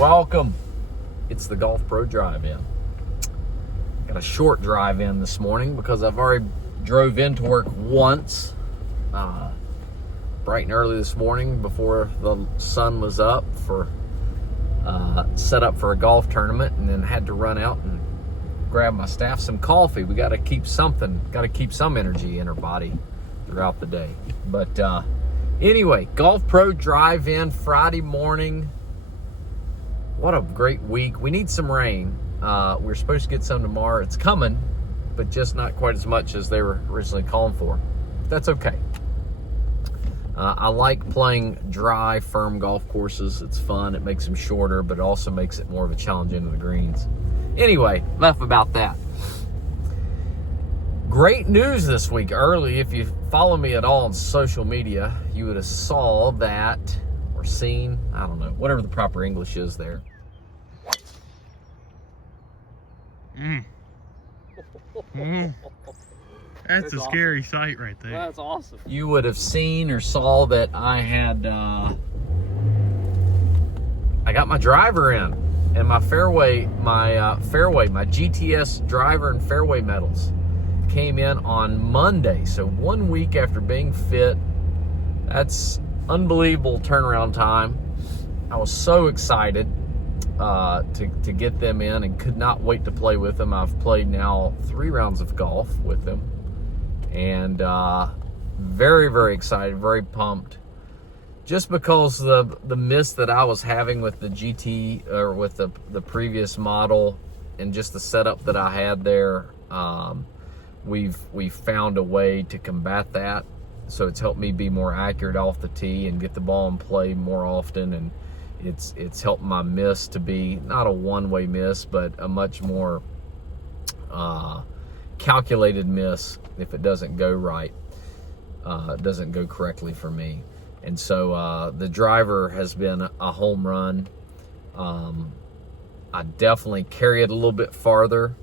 Welcome. It's the Golf Pro Drive-In. Got a short drive-in this morning because I've already drove into work once, bright and early this morning before the sun was up for set up for a golf tournament, and then had to run out and grab my staff some coffee. We got to keep some energy in our body throughout the day. But anyway, Golf Pro Drive-In Friday morning. What a great week. We need some rain. We're supposed to get some tomorrow. It's coming, but just not quite as much as they were originally calling for. That's okay. I like playing dry, firm golf courses. It's fun. It makes them shorter, but it also makes it more of a challenge into the greens. Anyway, enough about that. Great news this week early. If you follow me at all on social media, you would have saw that, or seen, I don't know, whatever the proper English is there. That's a scary sight right there. That's awesome. You would have seen or saw that I had, I got my driver in, and my fairway, my GTS driver and fairway medals came in on Monday. So 1 week after being fit. That's unbelievable turnaround time. I was so excited to get them in and could not wait to play with them. I've played now 3 rounds of golf with them, and very, very excited, very pumped. Just because the miss that I was having with the GT, or with the previous model, and just the setup that I had there, we've found a way to combat that. So it's helped me be more accurate off the tee and get the ball in play more often, and it's helped my miss to be not a one-way miss, but a much more calculated miss if it doesn't go right, doesn't go correctly for me. And so the driver has been a home run. I definitely carry it a little bit farther,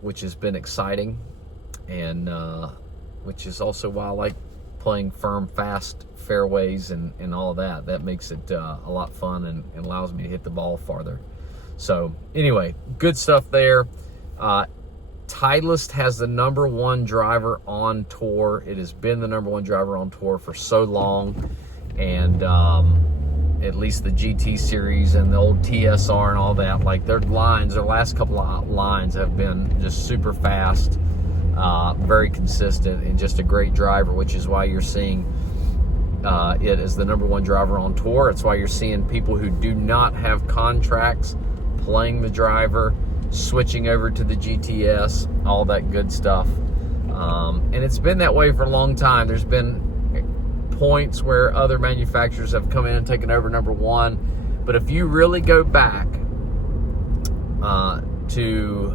which has been exciting, and which is also why I like playing firm, fast fairways and all that. That makes it a lot fun and allows me to hit the ball farther. So anyway, good stuff there. Titleist has the #1 driver on tour. It has been the #1 driver on tour for so long, and at least the GT series and the old TSR and all that, like their last couple of lines have been just super fast, very consistent, and just a great driver, which is why you're seeing it as the #1 driver on tour. It's why you're seeing people who do not have contracts playing the driver, switching over to the GTS, all that good stuff. And it's been that way for a long time. There's been points where other manufacturers have come in and taken over #1. But if you really go back to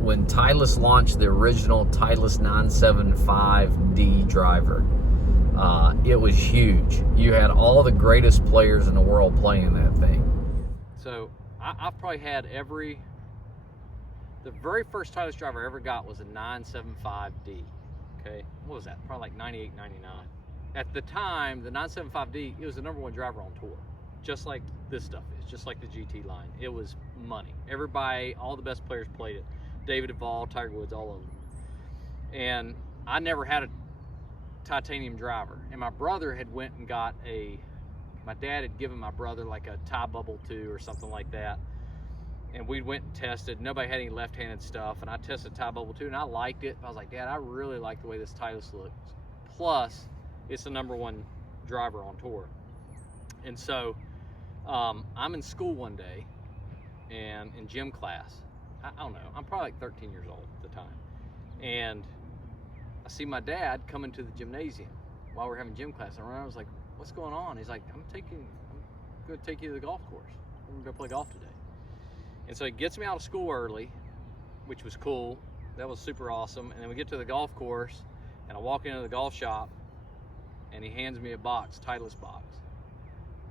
when Titleist launched the original Titleist 975D driver, it was huge. You had all the greatest players in the world playing that thing. So I've probably had the very first Titleist driver I ever got was a 975D. Okay, what was that? Probably like 98, 99. At the time, the 975D, it was the #1 driver on tour, just like this stuff is, just like the GT line. It was money. Everybody, all the best players played it. David Duval, Tiger Woods, all of them. And I never had a titanium driver. And my brother had went and got my dad had given my brother like a Tie Bubble 2 or something like that. And we went and tested. Nobody had any left-handed stuff. And I tested Tie Bubble 2 and I liked it. I was like, Dad, I really like the way this Titleist looks. Plus, it's the #1 driver on tour. And so I'm in school one day, and in gym class, I don't know, I'm probably like 13 years old at the time, and I see my dad come into the gymnasium while we're having gym class, and I was like, what's going on? He's like, I'm going to take you to the golf course. I'm going to go play golf today. And so he gets me out of school early, which was cool. That was super awesome. And then we get to the golf course, and I walk into the golf shop, and he hands me a box, Titleist box.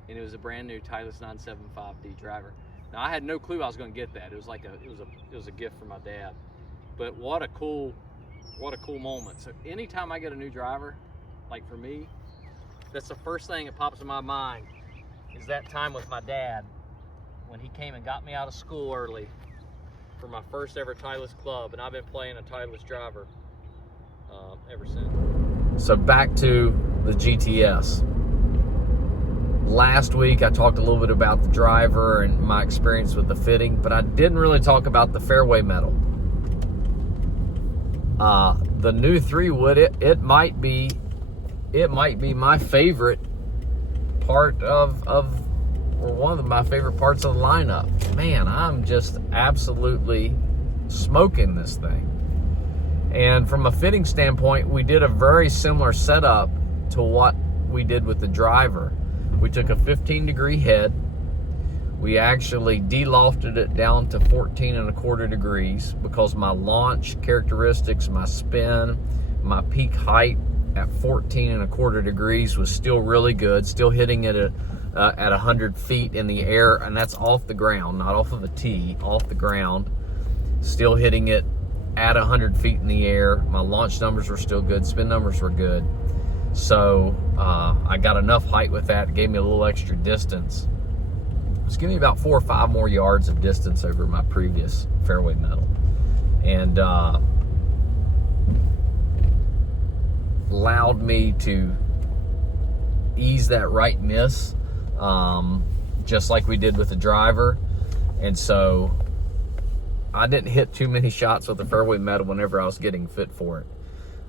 And it was a brand new Titleist 975D driver. Now I had no clue I was going to get that. It was like it was a gift from my dad. But what a cool moment. So anytime I get a new driver, like for me, that's the first thing that pops in my mind. is that time with my dad when he came and got me out of school early for my first ever Titleist club, and I've been playing a Titleist driver ever since. So back to the GTS. Last week I talked a little bit about the driver and my experience with the fitting, but I didn't really talk about the fairway metal. The new 3-wood, it might be my favorite part of or one of my favorite parts of the lineup. Man, I'm just absolutely smoking this thing. And from a fitting standpoint, we did a very similar setup to what we did with the driver. We took a 15-degree head. We actually de-lofted it down to 14.25 degrees because my launch characteristics, my spin, my peak height at 14.25 degrees was still really good, still hitting it at 100 feet in the air, and that's off the ground, not off of a tee, off the ground. Still hitting it at 100 feet in the air. My launch numbers were still good, spin numbers were good. So I got enough height with that. It gave me a little extra distance. It's giving me about 4 or 5 more yards of distance over my previous fairway metal. And allowed me to ease that right miss, just like we did with the driver. And so I didn't hit too many shots with the fairway metal whenever I was getting fit for it.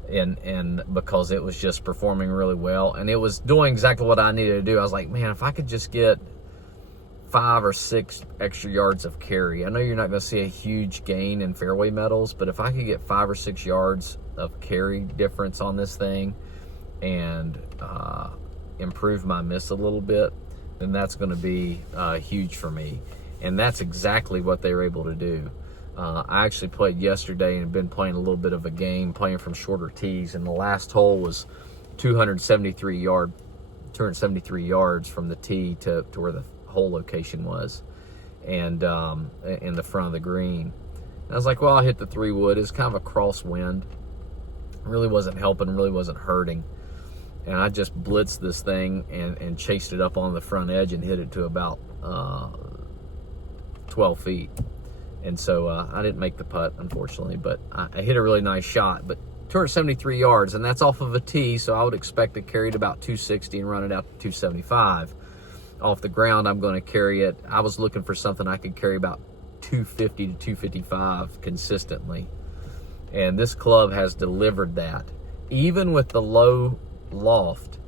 And because it was just performing really well and it was doing exactly what I needed to do. I was like, man, if I could just get 5 or 6 extra yards of carry. I know you're not going to see a huge gain in fairway metals, but if I could get 5 or 6 yards of carry difference on this thing and improve my miss a little bit, then that's going to be huge for me. And that's exactly what they were able to do. I actually played yesterday and been playing a little bit of a game, playing from shorter tees, and the last hole was 273 yards from the tee to where the hole location was, and in the front of the green. And I was like, well, I hit the 3-wood. It's kind of a crosswind. Really wasn't helping, really wasn't hurting. And I just blitzed this thing and chased it up on the front edge and hit it to about 12 feet. And so I didn't make the putt, unfortunately, but I hit a really nice shot. But 273 yards, and that's off of a tee, so I would expect to carry it about 260 and run it out to 275. Off the ground, I'm going to carry it. I was looking for something I could carry about 250 to 255 consistently. And this club has delivered that. Even with the low loft,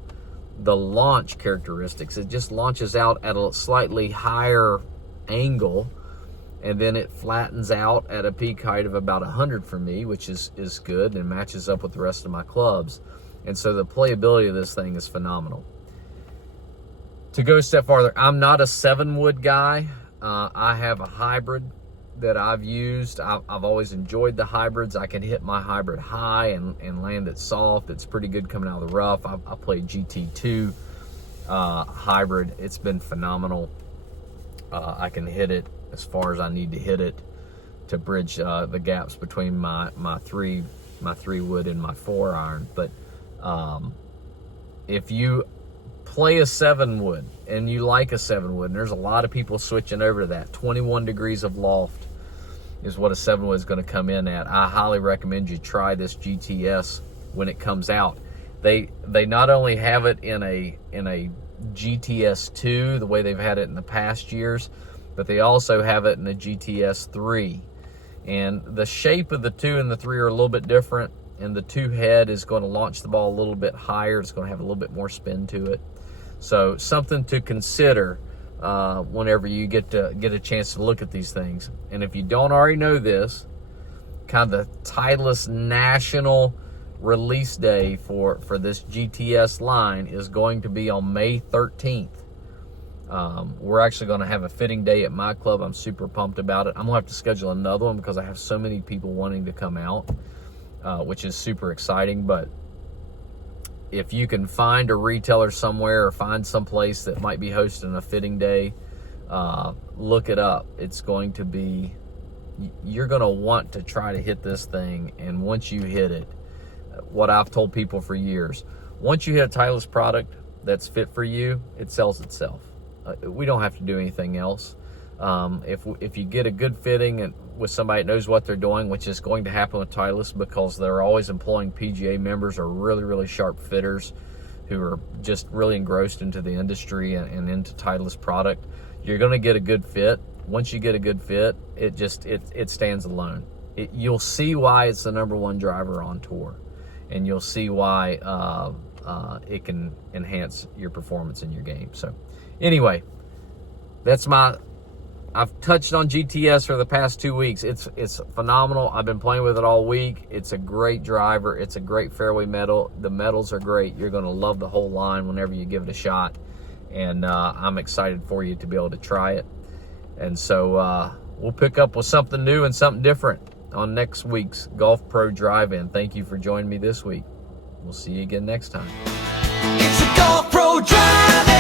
the launch characteristics, it just launches out at a slightly higher angle, and then it flattens out at a peak height of about 100 for me, which is good and matches up with the rest of my clubs. And so the playability of this thing is phenomenal. To go a step farther, I'm not a 7-wood guy. I have a hybrid that I've used. I've always enjoyed the hybrids. I can hit my hybrid high and land it soft. It's pretty good coming out of the rough. I played GT2 hybrid. It's been phenomenal. I can hit it as far as I need to hit it to bridge the gaps between my 3-wood and my 4-iron. But if you play a 7-wood and you like a 7-wood, and there's a lot of people switching over to that, 21 degrees of loft is what a 7-wood is going to come in at. I highly recommend you try this GTS when it comes out. They not only have it in a GTS 2 the way they've had it in the past years, but they also have it in a GTS 3. And the shape of the 2 and the 3 are a little bit different, and the 2 head is going to launch the ball a little bit higher. It's going to have a little bit more spin to it. So something to consider whenever you get a chance to look at these things. And if you don't already know this, kind of the Titleist national release day for this GTS line is going to be on May 13th. We're actually going to have a fitting day at my club. I'm super pumped about it. I'm going to have to schedule another one because I have so many people wanting to come out, which is super exciting. But if you can find a retailer somewhere or find some place that might be hosting a fitting day, look it up. It's going to be, you're going to want to try to hit this thing. And once you hit it, what I've told people for years, once you hit a Titleist product that's fit for you, it sells itself. we don't have to do anything else. If you get a good fitting and with somebody that knows what they're doing, which is going to happen with Titleist because they're always employing PGA members or really, really sharp fitters who are just really engrossed into the industry and into Titleist product, you're going to get a good fit. Once you get a good fit, it stands alone. You'll see why it's the #1 driver on tour, and you'll see why it can enhance your performance in your game. So anyway, I've touched on GTS for the past 2 weeks. It's phenomenal. I've been playing with it all week. It's a great driver. It's a great fairway metal. The metals are great. You're going to love the whole line whenever you give it a shot. And I'm excited for you to be able to try it. And so we'll pick up with something new and something different on next week's Golf Pro Drive-In. Thank you for joining me this week. We'll see you again next time. It's a Golf Pro Drive-In.